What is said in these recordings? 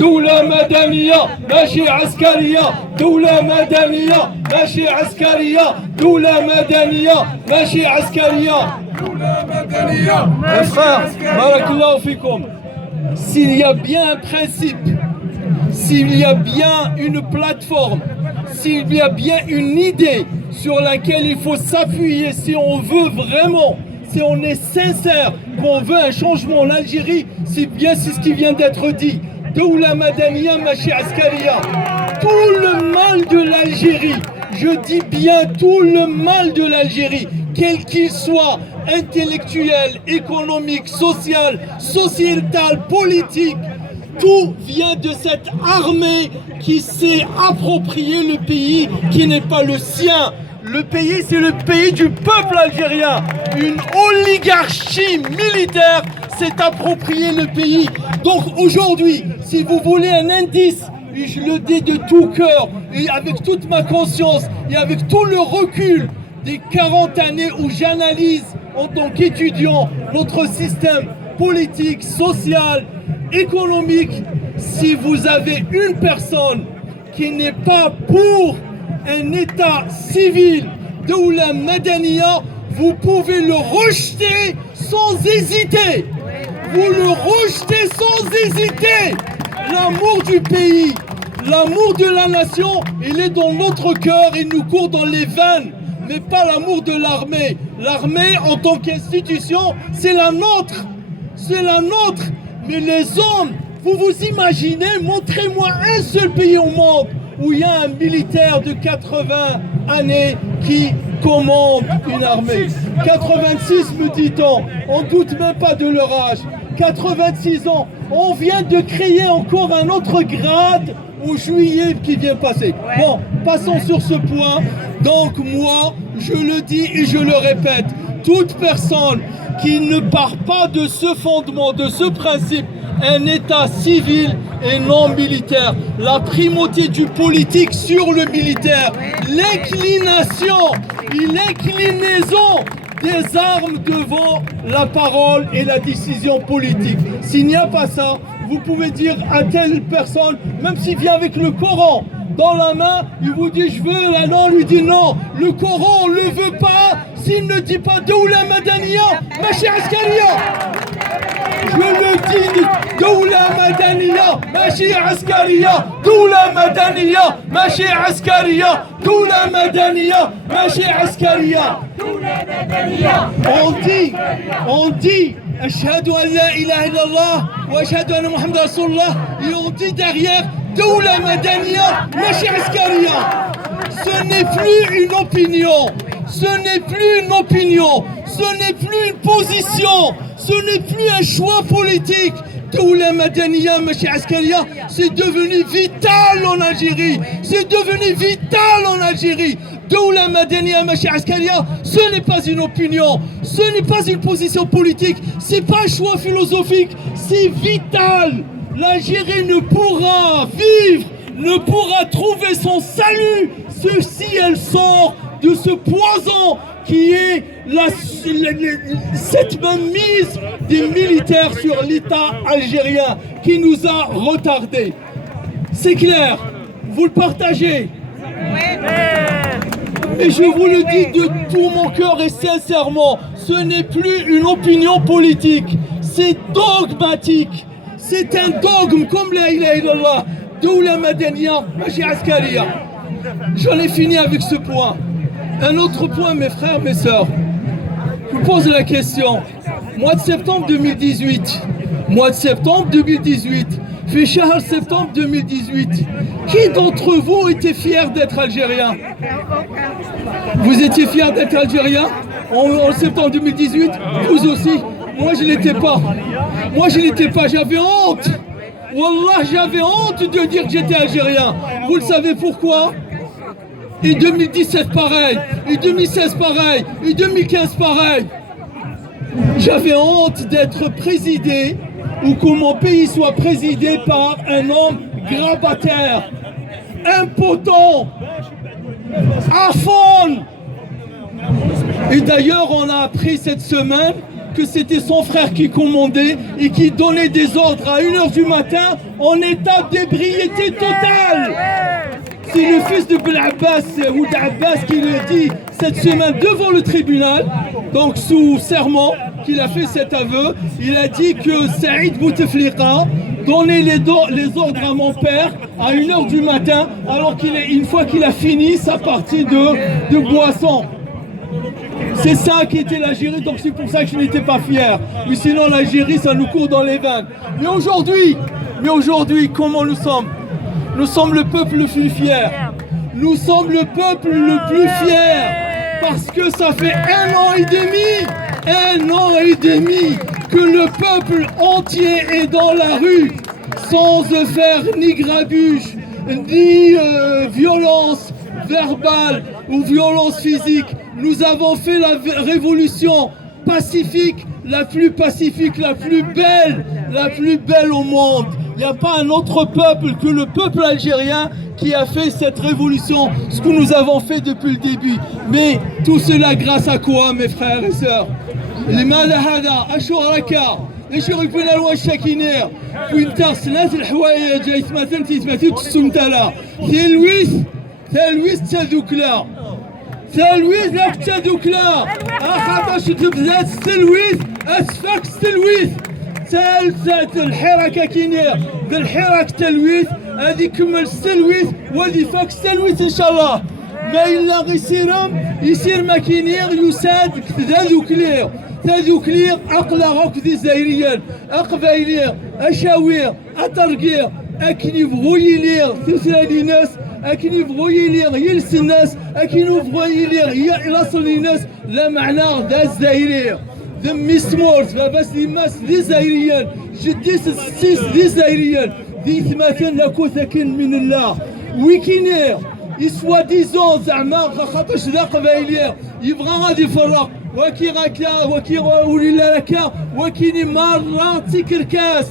دولة مدنية ماشي عسكرية دولة مدنية ماشي عسكرية دولة مدنية ماشي عسكرية دولة مدنية. Mes frères, barakallahu fikum, s'il y a bien un principe, s'il y a bien une plateforme, s'il y a bien une idée sur laquelle il faut s'appuyer si on veut vraiment, si on est sincère, qu'on veut un changement en Algérie, c'est ce qui vient d'être dit. Doula Madaniya Machi Askaria. Tout le mal de l'Algérie, je dis bien tout le mal de l'Algérie, quel qu'il soit, intellectuel, économique, social, sociétal, politique, tout vient de cette armée qui s'est approprié le pays qui n'est pas le sien. Le pays, c'est le pays du peuple algérien. Une oligarchie militaire s'est approprié le pays. Donc aujourd'hui, si vous voulez un indice, et je le dis de tout cœur, et avec toute ma conscience, et avec tout le recul des 40 années où j'analyse en tant qu'étudiant notre système politique, social, économique, si vous avez une personne qui n'est pas pour un état civil Doula Madaniya, vous pouvez le rejeter sans hésiter. Vous le rejetez sans hésiter. L'amour du pays, l'amour de la nation, il est dans notre cœur, il nous court dans les veines, mais pas l'amour de l'armée. L'armée, en tant qu'institution, c'est la nôtre. C'est la nôtre. Mais les hommes, vous vous imaginez, montrez-moi un seul pays au monde où il y a un militaire de 80 années qui commande une armée. 86 me dit-on, on ne doute même pas de leur âge. 86 ans, on vient de créer encore un autre grade au juillet qui vient passer. Bon, passons sur ce point. Donc moi, je le dis et je le répète, toute personne qui ne part pas de ce fondement, de ce principe, un état civil et non militaire, la primauté du politique sur le militaire, l'inclinaison des armes devant la parole et la décision politique. S'il n'y a pas ça, vous pouvez dire à telle personne, même s'il vient avec le Coran dans la main, il vous dit je veux, là non, lui dit non, le Coran on ne le veut pas, s'il ne dit pas Doula Madaniya, Machi Askaria. Je le dis, Doula Madaniya, Machi Askaria, Doula Madaniya, Machi Askaria, Doula Madaniya, Machi Askaria. On dit, Ashhadu an la ilaha illallah wa ashhadu anna Muhammad Rasulullah, et on dit derrière, Doula Madaniya, Machi Askaria. Ce n'est plus une opinion, ce n'est plus une opinion, ce n'est plus une position, ce n'est plus un choix politique. Doula Madaniya Machi Askaria, c'est devenu vital en Algérie. C'est devenu vital en Algérie. Doula Madaniya Machi Askaria, ce n'est pas une opinion, ce n'est pas une position politique, c'est pas un choix philosophique, c'est vital. L'Algérie ne pourra vivre, ne pourra trouver son salut si elle sort de ce poison qui est cette mainmise des militaires sur l'État algérien qui nous a retardés. C'est clair, vous le partagez. Et je vous le dis de tout mon cœur et sincèrement, ce n'est plus une opinion politique, c'est dogmatique. C'est un dogme comme la ilaha illallah, Doula Madaniya, Machi Askaria. J'en ai fini avec ce point. Un autre point, mes frères, mes sœurs. Je vous pose la question. Mois de septembre 2018, fait Shahar septembre 2018. Qui d'entre vous était fier d'être algérien? Vous étiez fier d'être algérien en septembre 2018? Vous aussi? Moi je l'étais pas. J'avais honte. Wallah, j'avais honte de dire que j'étais algérien. Vous le savez pourquoi? Et 2017 pareil, et 2016 pareil, et 2015 pareil. J'avais honte d'être présidé, ou que mon pays soit présidé par un homme grabataire, impotent, aphone. Et d'ailleurs, on a appris cette semaine que c'était son frère qui commandait et qui donnait des ordres à 1h du matin en état d'ébriété totale. C'est le fils de Ben Abbas, Oud Abbas, qui le dit cette semaine devant le tribunal, donc sous serment, qu'il a fait cet aveu. Il a dit que Saïd Bouteflika donnait les ordres à mon père à 1h du matin, alors une fois qu'il a fini sa partie de boisson. C'est ça qui était l'Algérie, donc c'est pour ça que je n'étais pas fier. Mais sinon l'Algérie, ça nous court dans les veines. Mais aujourd'hui, comment nous sommes? Nous sommes le peuple le plus fier. Nous sommes le peuple le plus fier. Parce que ça fait 1 an et demi que le peuple entier est dans la rue, sans faire ni grabuge, ni violence verbale ou violence physique. Nous avons fait la révolution pacifique, la plus belle au monde. Il n'y a pas un autre peuple que le peuple algérien qui a fait cette révolution, ce que nous avons fait depuis le début. Mais tout cela grâce à quoi, mes frères et sœurs? لماذا هذا؟ الشركاء يشاركون الوشاكينير وين تغسلات الحوايج جايت مثلا تيتمثل تسمتلا ثالويس تذوكلا ثالويس لا تذوكلا خاطرش تبزات التلويث اسفك التلويث ثالث الحركه كينير بالحرك تلويث هذه كمل التلويث وهذه فاك التلويث ان شاء الله ما إلا يصير ماكينير يساد تذوكلير أقلا غوكذي زايريان أقبايلير أشاوير أطرقير أكن يبغو يلير ثلاثي ناس أكن يبغو يلير يلس الناس أكن يبغو يلير يلاصل الناس لا معنى ذا الزايرير ذم ميستمورت بس دي ماس دي زايريان جديس السيس دي زايريان ذي ثماثن لكو ثكن من الله ويكينير يسوا ديزون زعما خاطرش ذا قبايلير يبغى غادي يفرق وكي غاكا وكي وليلا لكا وكيني مرات تيكركاس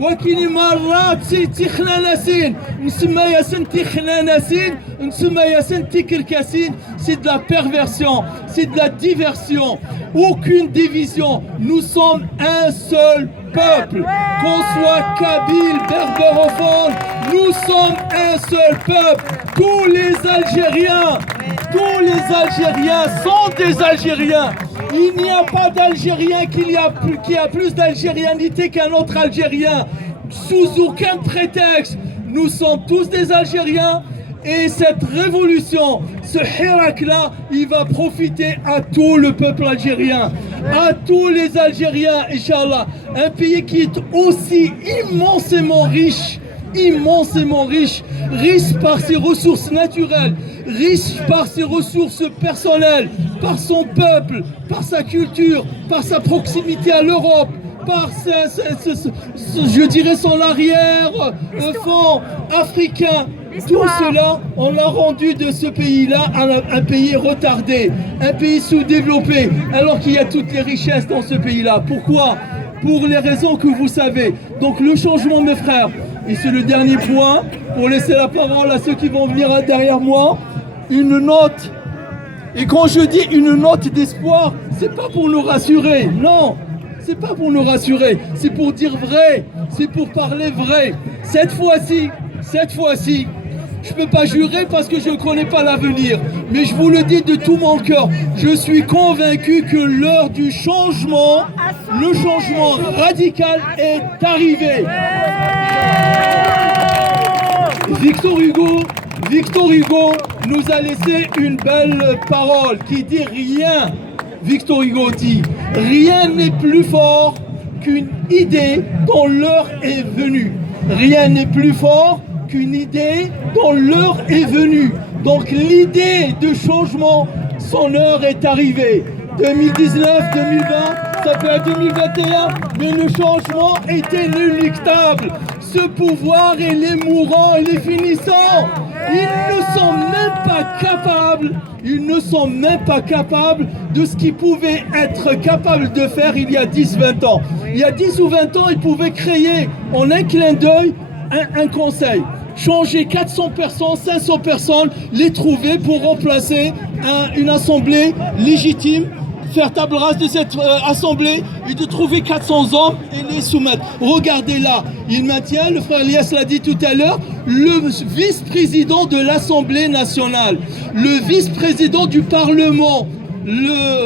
وكيني مرات تيخناناسين نسمى ياسن تيخناناسين نسمى ياسن تيكركاسين. C'est de la perversion, c'est de la diversion, aucune division. Nous sommes un seul peuple, qu'on soit kabyle, berbérophone, nous sommes un seul peuple. Tous les Algériens sont des Algériens. Il n'y a pas d'Algérien qui a plus d'algérianité qu'un autre Algérien, sous aucun prétexte. Nous sommes tous des Algériens. Et cette révolution, ce hirak-là, il va profiter à tout le peuple algérien, à tous les Algériens, Inch'Allah. Un pays qui est aussi immensément riche, riche par ses ressources naturelles, riche par ses ressources personnelles, par son peuple, par sa culture, par sa proximité à l'Europe, par je dirais son arrière-fond africain. Tout cela, on a rendu de ce pays-là un pays retardé, un pays sous-développé, alors qu'il y a toutes les richesses dans ce pays-là. Pourquoi? Pour les raisons que vous savez. Donc le changement, mes frères, et c'est le dernier point, pour laisser la parole à ceux qui vont venir derrière moi, une note. Et quand je dis une note d'espoir, c'est pas pour nous rassurer, non. C'est pas pour nous rassurer, c'est pour dire vrai, c'est pour parler vrai. Cette fois-ci, je ne peux pas jurer parce que je ne connais pas l'avenir, mais je vous le dis de tout mon cœur, je suis convaincu que l'heure du changement, le changement radical est arrivé. Victor Hugo nous a laissé une belle parole qui dit rien. Victor Hugo dit « Rien n'est plus fort qu'une idée dont l'heure est venue. » Rien n'est plus fort qu'une idée dont l'heure est venue. Donc l'idée de changement, son heure est arrivée. 2019, 2020, ça peut être 2021, mais le changement est inéluctable. Ce pouvoir, il est mourant, il est finissant. Ils ne sont même pas capables de ce qu'ils pouvaient être capables de faire il y a 10-20 ans. Il y a 10 ou 20 ans, ils pouvaient créer en un clin d'œil un conseil. Changer 400 personnes, 500 personnes, les trouver pour remplacer une assemblée légitime faire table rase de cette assemblée et de trouver 400 hommes et les soumettre. Regardez là, il maintient, le frère Elias l'a dit tout à l'heure, le vice-président de l'Assemblée nationale, le vice-président du Parlement,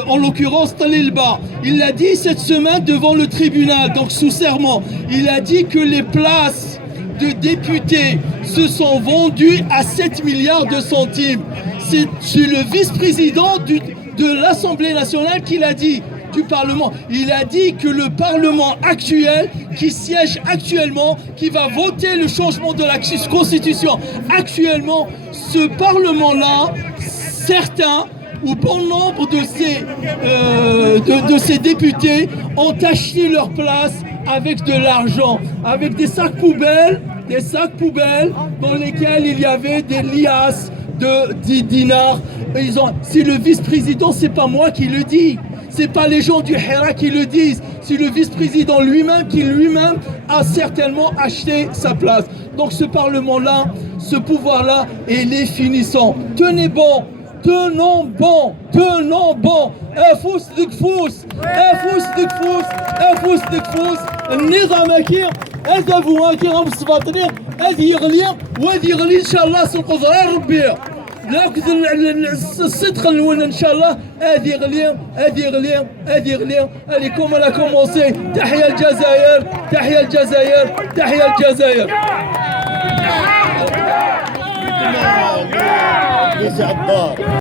en l'occurrence Talilba, il l'a dit cette semaine devant le tribunal, donc sous serment, il a dit que les places de députés se sont vendues à 7 milliards de centimes. C'est le vice-président de l'Assemblée nationale qui l'a dit, du Parlement. Il a dit que le Parlement actuel, qui siège actuellement, qui va voter le changement de la Constitution actuellement, ce Parlement-là, certains ou bon nombre de ces députés ont acheté leur place avec de l'argent, avec des sacs poubelles dans lesquels il y avait des liasses de 10 dinars. C'est le vice-président, c'est pas moi qui le dis, c'est pas les gens du Hira qui le disent, c'est le vice-président lui-même qui lui-même a certainement acheté sa place. Donc ce Parlement-là, ce pouvoir-là, il est finissant. Tenez bon. Tenons bon. افوس ديك فوس النظام كي هذا هو كي غنصفاطني هذه يغلي وهذه يغلي ان شاء الله سوق ضرار ربي لا الصدق نولنا ان شاء الله هذه يغلي عليكم انا كومونسي تحيا الجزائر